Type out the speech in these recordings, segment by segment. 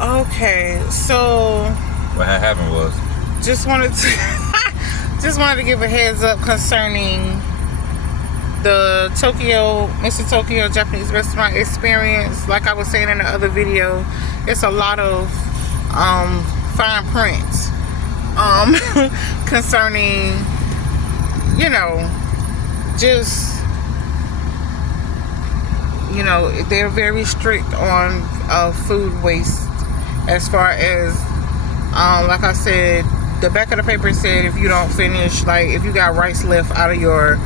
Okay, so What had happened was, just wanted to just wanted to give a heads up concerning the Mr. Tokyo Japanese restaurant experience. Like I was saying in the other video, it's a lot of fine print concerning, just, they're very strict on food waste. As far as, like I said, the back of the paper said if you don't finish, like if you got rice left out of your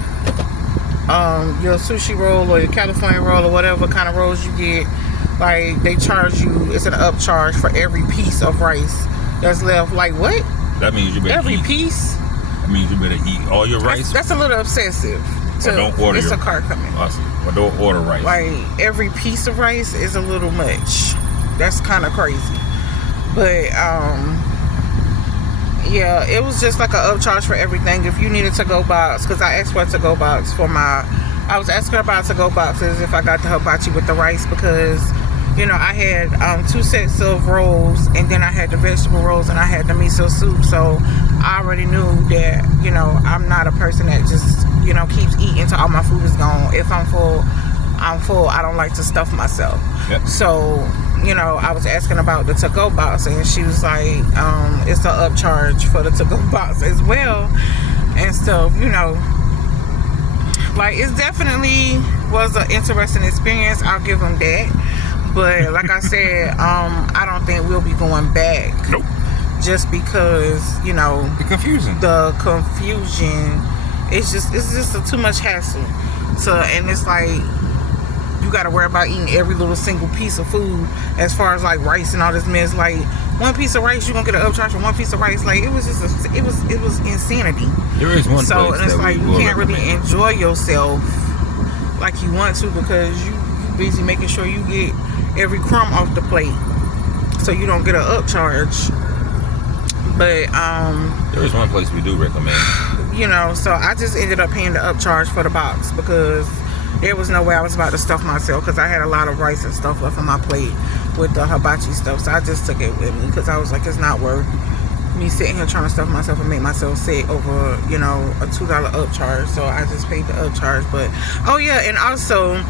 sushi roll or your California roll or whatever kind of rolls you get, like they charge you, it's an upcharge for every piece of rice that's left. Like what? that means you better Every eat. piece? That means you better eat all your rice. That's a little obsessive. Or don't order It's your a car coming. Awesome. Or don't order rice. Like every piece of rice is a little much. That's kind of crazy. But yeah, it was just like an upcharge for everything. If you need a to-go box, because I asked for a to-go box I was asking about to-go boxes if I got the hibachi with the rice, because I had 2 sets of rolls, and then I had the vegetable rolls, and I had the miso soup. So I already knew that I'm not a person that just keeps eating till all my food is gone. If I'm full, I'm full. I don't like to stuff myself. Yep. So I was asking about the to-go box, and she was like, it's an upcharge for the to-go box as well and stuff. Like it definitely was an interesting experience. I'll give them that. But like I said, I don't think we'll be going back. Nope. Just because the confusion. The confusion. It's just too much hassle. And it's like you got to worry about eating every little single piece of food, as far as like rice and all this mess. Like one piece of rice, you're gonna get an upcharge for one piece of rice. Like it was insanity. There is one so place and it's that like we you will can't really recommend. enjoy yourself like you want to, because you busy making sure you get every crumb off the plate, so you don't get an upcharge. But there is one place we do recommend. So I just ended up paying the upcharge for the box, because there was no way I was about to stuff myself, because I had a lot of rice and stuff left on my plate with the hibachi stuff. So I just took it with me, because I was like, it's not worth me sitting here trying to stuff myself and make myself sick over, a $2 upcharge. So I just paid the upcharge. But, oh yeah, and also,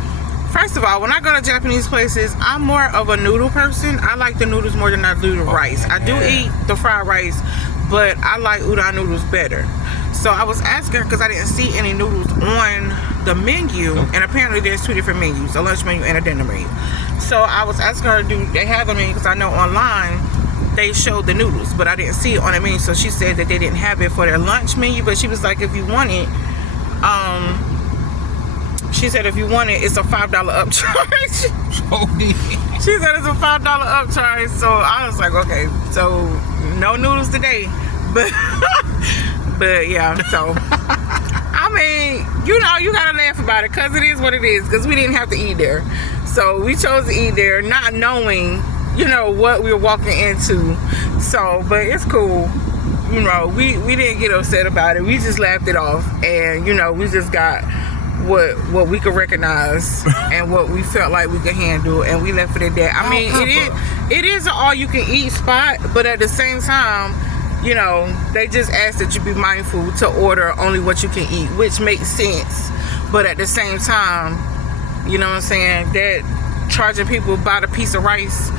first of all, when I go to Japanese places, I'm more of a noodle person. I like the noodles more than I do the rice. I do eat the fried rice, but I like udon noodles better. So I was asking her, because I didn't see any noodles on the menu, and apparently there's 2 different menus, a lunch menu and a dinner menu. So I was asking her, do they have the menu? Because I know online they showed the noodles, but I didn't see it on the menu. So she said that they didn't have it for their lunch menu, but she was like, if you want it, she said if you want it, it's a $5 upcharge. She said it's a $5 upcharge. So I was like, okay, so no noodles today. But yeah, so I mean, you gotta laugh about it, because it is what it is, because we didn't have to eat there. So we chose to eat there not knowing, what we were walking into. So, but it's cool. We didn't get upset about it. We just laughed it off, and we just got what we could recognize and what we felt like we could handle, and we left it at that. I mean, it is an all-you-can-eat spot, but at the same time, they just ask that you be mindful to order only what you can eat, which makes sense. But at the same time, you know what I'm saying, that charging people by the piece of rice,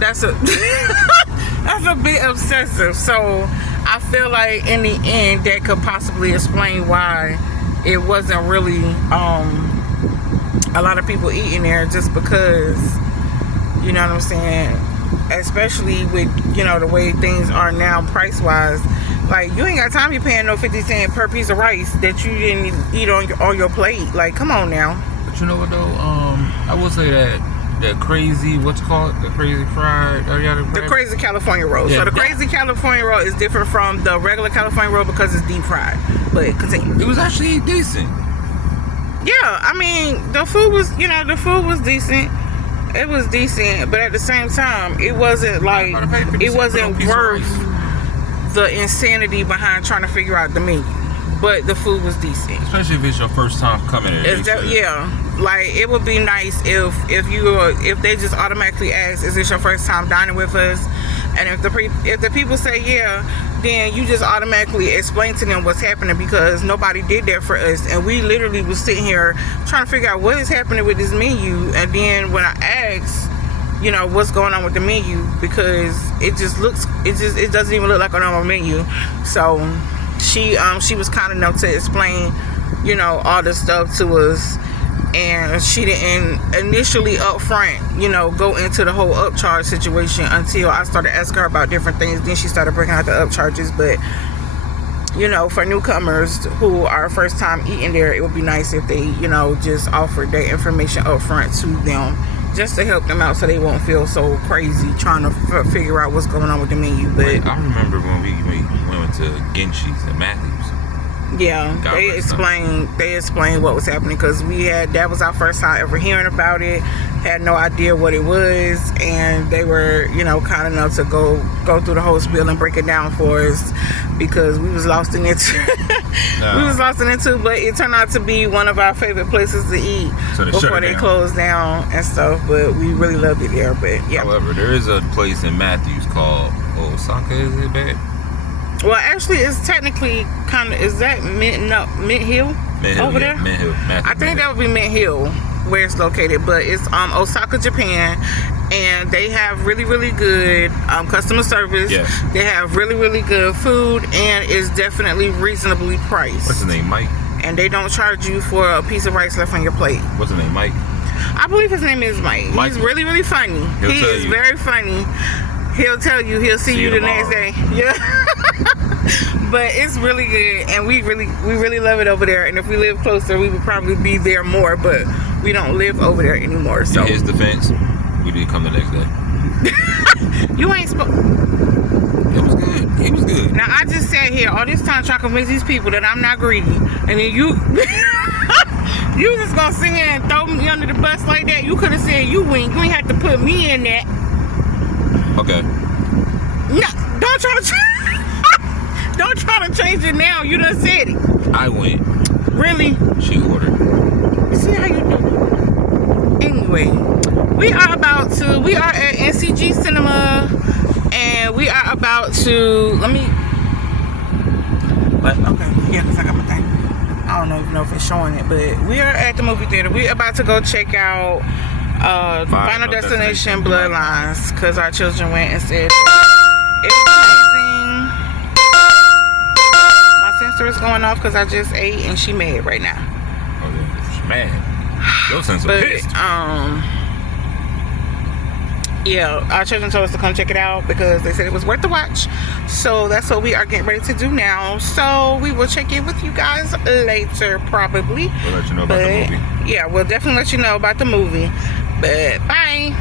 that's a that's a bit obsessive. So I feel like in the end that could possibly explain why it wasn't really a lot of people eating there, just because, you know what I'm saying, especially with the way things are now price wise. Like you ain't got time to be paying no 50 cents per piece of rice that you didn't eat on your plate. Like, come on now. But you know what though? I will say that crazy, what's it called? The crazy fried. The crazy California roll. Yeah, so the crazy California roll is different from the regular California roll because it's deep fried. But continue. It was actually decent. Yeah, I mean the food was decent. It was decent, but at the same time, it wasn't like it wasn't worth the insanity behind trying to figure out the menu. but the food was decent. Especially if it's your first time coming in. Yeah, like it would be nice if they just automatically ask, is this your first time dining with us? And if the people say yeah, then you just automatically explain to them what's happening, because nobody did that for us, and we literally was sitting here trying to figure out what is happening with this menu. And then when I asked, you know, what's going on with the menu, because it doesn't even look like a normal menu. So she was kind enough to explain, you know, all the stuff to us. And she didn't initially up front, you know, go into the whole upcharge situation until I started asking her about different things. Then she started breaking out the upcharges. But, you know, for newcomers who are first time eating there, it would be nice if they, you know, just offered their information up front to them, just to help them out so they won't feel so crazy trying to figure out what's going on with the menu. But I remember when we went to Genchi's and Matthews. Yeah, they explained what was happening, because that was our first time ever hearing about it, had no idea what it was, and they were, you know, kind enough to go through the whole spiel and break it down for us, because we was lost in it too. We was lost in it too, but it turned out to be one of our favorite places to eat before they closed down and stuff. But we really loved it there. But yeah. However, there is a place in Matthews called Osaka, is it bad? Well, actually, it's technically kind of, is that Mint Hill over there? Mint Hill. I think that would be Mint Hill where it's located, but it's Osaka, Japan, and they have really, really good customer service. Yes. They have really, really good food, and it's definitely reasonably priced. What's his name, Mike? And they don't charge you for a piece of rice left on your plate. What's his name, Mike? I believe his name is Mike. He's really, really funny. He is very funny. He'll tell you. He'll see you the next day. Yeah. But it's really good, and we really love it over there. And if we live closer, we would probably be there more. But we don't live over there anymore. So in his defense, we did come the next day. You ain't supposed. It was good. He was good. Now I just sat here all this time trying to convince these people that I'm not greedy, and then you just gonna sit here and throw me under the bus like that. You could have said you ain't had to put me in that. Okay. No, don't try to change it now. You done said it. I went. Really? She ordered. See how you do. Anyway, we are at NCG Cinema, and we are about to, okay, yeah, because I got my thing. I don't even know if it's showing it, but we are at the movie theater. We're about to go check out Final Destination Bloodlines, because our children went and said it was amazing. My sensor is going off because I just ate, and she mad right now. Okay, she's mad. Your sensor pissed. Yeah, our children told us to come check it out because they said it was worth the watch. So that's what we are getting ready to do now. So we will check in with you guys later, probably. We'll let you know about the movie. Yeah, we'll definitely let you know about the movie. But bye.